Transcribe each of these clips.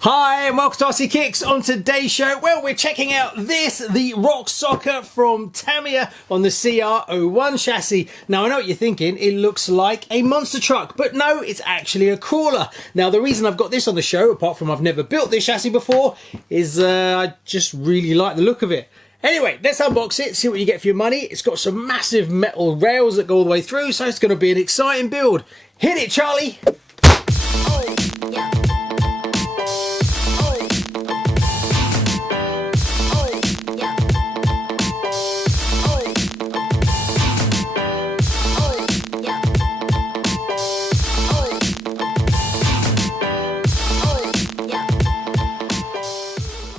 Hi and welcome to RCKicks. On today's show, well, we're checking out the rock socker from Tamiya on the CR-01 chassis. Now, I know what you're thinking, it looks like a monster truck, but no, it's actually a crawler. Now, the reason I've got this on the show, apart from I've never built this chassis before, is I just really like the look of it. Anyway, let's unbox it, see what you get for your money. It's got some massive metal rails that go all the way through, so it's going to be an exciting build. Hit it, Charlie! Oh, yeah.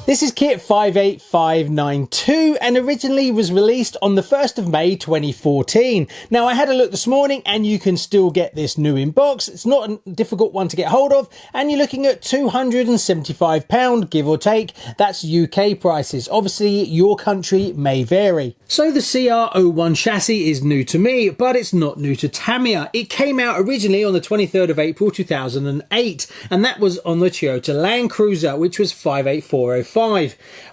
This is kit 58592 and originally was released on the 1st of May 2014. Now, I had a look this morning and you can still get this new in box. It's not a difficult one to get hold of and you're looking at £275, give or take. That's UK prices. Obviously, your country may vary. So the CR-01 chassis is new to me, but it's not new to Tamiya. It came out originally on the 23rd of April 2008 and that was on the Toyota Land Cruiser, which was 58405.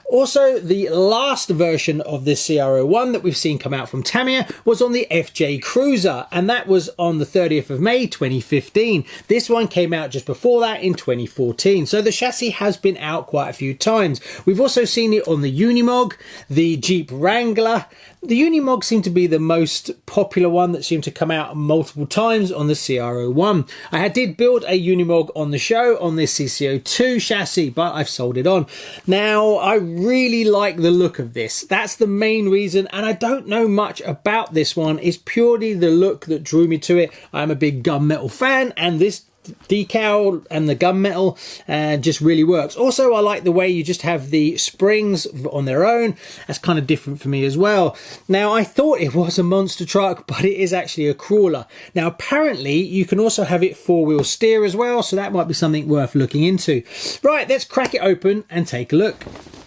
Also, the last version of this CR-01 that we've seen come out from Tamiya was on the FJ Cruiser, and that was on the 30th of May 2015. This one came out just before that in 2014, so the chassis has been out quite a few times. We've also seen it on the Unimog, the Jeep Wrangler. The Unimog seemed to be the most popular one that seemed to come out multiple times on the CR-01. I did build a Unimog on the show on this CC-02 chassis, but I've sold it on. Now, I really like the look of this. That's the main reason, and I don't know much about this one. It's purely the look that drew me to it. I'm a big gunmetal fan, and this decal and the gunmetal just really works. Also, I like the way you just have the springs on their own. That's kind of different for me as well. Now, I thought it was a monster truck, but it is actually a crawler. Now, apparently you can also have it four-wheel steer as well, so that might be something worth looking into. Right, let's crack it open and take a look.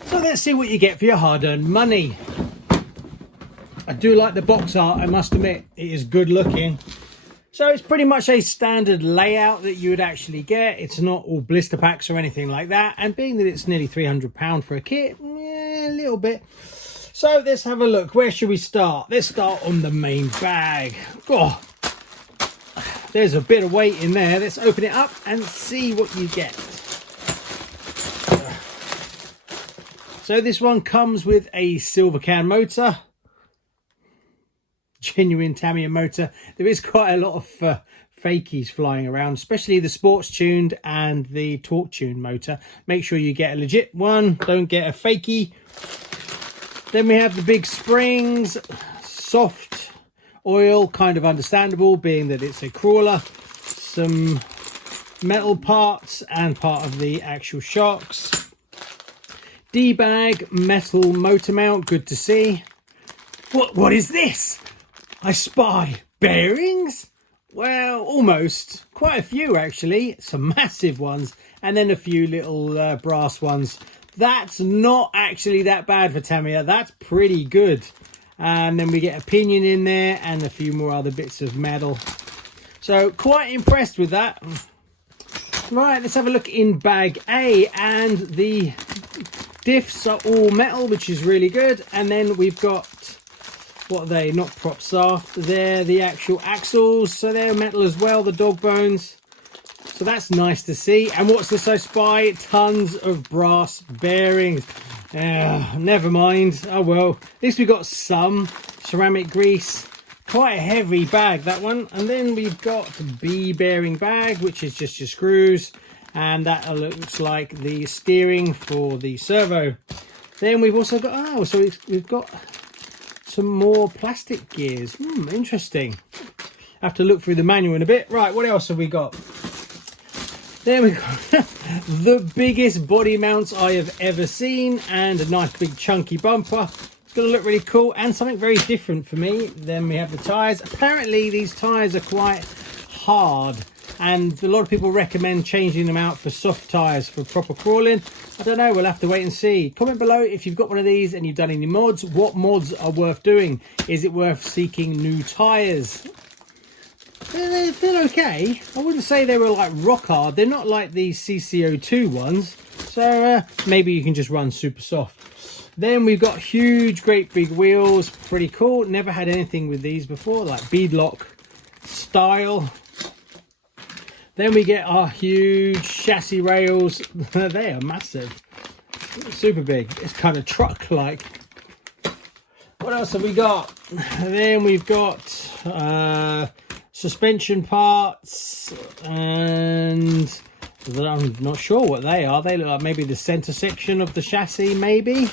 So let's see what you get for your hard-earned money. I do like the box art, I must admit. It is good looking. So it's pretty much a standard layout that you would actually get. It's not all blister packs or anything like that. And being that it's nearly £300 for a kit, yeah, a little bit. So let's have a look. Where should we start? Let's start on the main bag. Oh, there's a bit of weight in there. Let's open it up and see what you get. So this one comes with a silver can motor. Genuine Tamiya motor. There is quite a lot of fakies flying around, especially the sports tuned and the torque tuned motor. Make sure you get a legit one, don't get a fakie. Then we have the big springs, soft oil, kind of understandable being that it's a crawler. Some metal parts and part of the actual shocks. D-bag, metal motor mount, good to see. What is this? I spy bearings? Well, almost. Quite a few, actually. Some massive ones. And then a few little brass ones. That's not actually that bad for Tamiya. That's pretty good. And then we get a pinion in there and a few more other bits of metal. So, quite impressed with that. Right, let's have a look in bag A. And the diffs are all metal, which is really good. And then we've got... what are they? Not prop shaft. They're the actual axles, so they're metal as well, the dog bones. So that's nice to see. And what's this I spy? Tons of brass bearings. Never mind. Oh well. At least we got some ceramic grease. Quite a heavy bag, that one. And then we've got the B bearing bag, which is just your screws. And that looks like the steering for the servo. Then we've also got, so we've got some more plastic gears. Interesting. Have to look through the manual in a bit. Right, what else have we got? There we go. The biggest body mounts I have ever seen, and a nice big chunky bumper. It's going to look really cool and something very different for me. Then we have the tyres. Apparently these tyres are quite hard, and a lot of people recommend changing them out for soft tyres for proper crawling. I don't know, we'll have to wait and see. Comment below if you've got one of these and you've done any mods. What mods are worth doing? Is it worth seeking new tyres? They feel okay. I wouldn't say they were like rock hard. They're not like the CC-02 ones. So maybe you can just run super soft. Then we've got huge, great big wheels. Pretty cool. Never had anything with these before, like beadlock style. Then we get our huge chassis rails. They are massive. Super big. It's kind of truck-like. What else have we got? Then we've got suspension parts, and I'm not sure what they are. They look like maybe the center section of the chassis, maybe.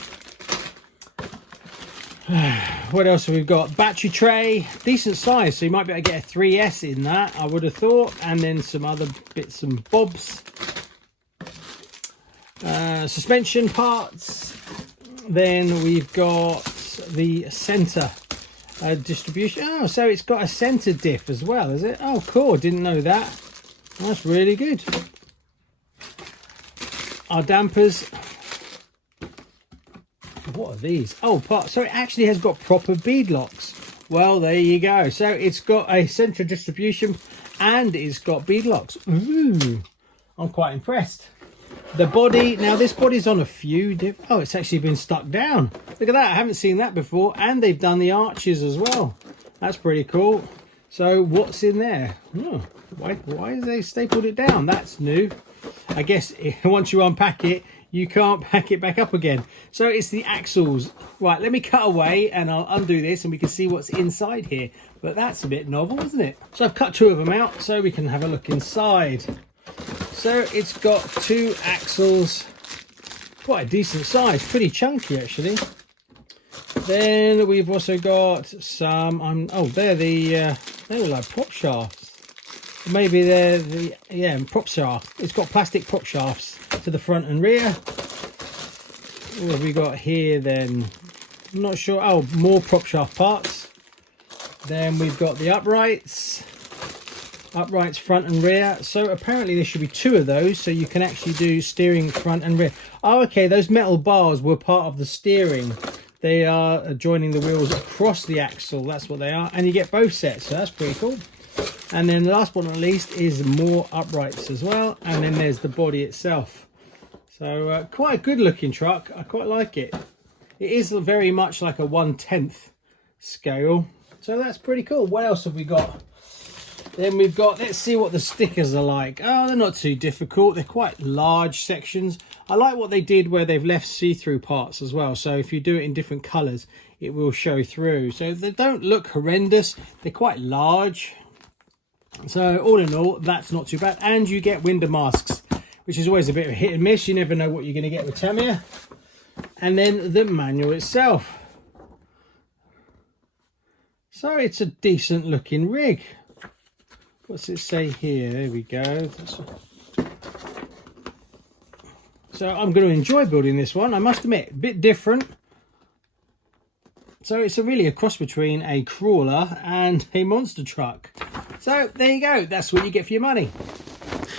What else have we got? Battery tray, decent size, so you might be able to get a 3S in that, I would have thought, and then some other bits and bobs. Suspension parts. Then we've got the center distribution. Oh, so it's got a center diff as well, is it? Oh, cool. Didn't know that. That's really good. Our dampers. What are these? Oh, so it actually has got proper bead locks. Well, there you go. So it's got a center distribution and it's got bead locks. Ooh, I'm quite impressed. The body, now this body's on a few oh, it's actually been stuck down. Look at that, I haven't seen that before. And they've done the arches as well. That's pretty cool. So what's in there? Oh, why is they stapled it down? That's new. I guess once you unpack it, you can't pack it back up again. So it's the axles. Right, let me cut away and I'll undo this and we can see what's inside here. But that's a bit novel, isn't it? So I've cut two of them out so we can have a look inside. So it's got two axles, quite a decent size, pretty chunky actually. Then we've also got some, oh, they look like prop shafts. Maybe they're the, yeah, prop shaft. It's got plastic prop shafts to the front and rear. What have we got here then? I'm not sure. Oh, more prop shaft parts. Then we've got the uprights front and rear. So apparently there should be two of those, so you can actually do steering front and rear. Oh, okay, those metal bars were part of the steering. They are joining the wheels across the axle. That's what they are, and you get both sets, so that's pretty cool. And then last but not least is more uprights as well, and then there's the body itself. So quite a good looking truck. I quite like it. It is very much like a 1/10 scale, so that's pretty cool. What else have we got? Then we've got, let's see what the stickers are like. Oh, they're not too difficult. They're quite large sections. I like what they did where they've left see-through parts as well. So if you do it in different colors, it will show through. So they don't look horrendous. They're quite large. So all in all, that's not too bad. And you get window masks, which is always a bit of a hit and miss. You never know what you're going to get with Tamiya. And then the manual itself. So it's a decent looking rig. What's it say here? There we go. So I'm going to enjoy building this one, I must admit. A bit different. So it's really a cross between a crawler and a monster truck. So there you go. That's what you get for your money.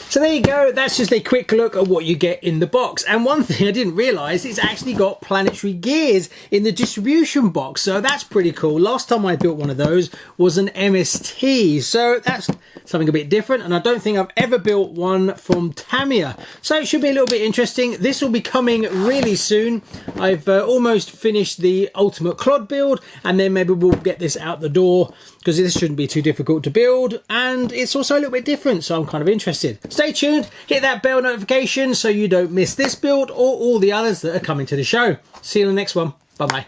So there you go, that's just a quick look at what you get in the box. And one thing I didn't realise, it's actually got planetary gears in the distribution box. So that's pretty cool. Last time I built one of those was an MST. So that's something a bit different. And I don't think I've ever built one from Tamiya. So it should be a little bit interesting. This will be coming really soon. I've almost finished the ultimate clod build. And then maybe we'll get this out the door, because this shouldn't be too difficult to build. And it's also a little bit different. So I'm kind of interested. Stay tuned, hit that bell notification so you don't miss this build or all the others that are coming to the show. See you in the next one. Bye bye.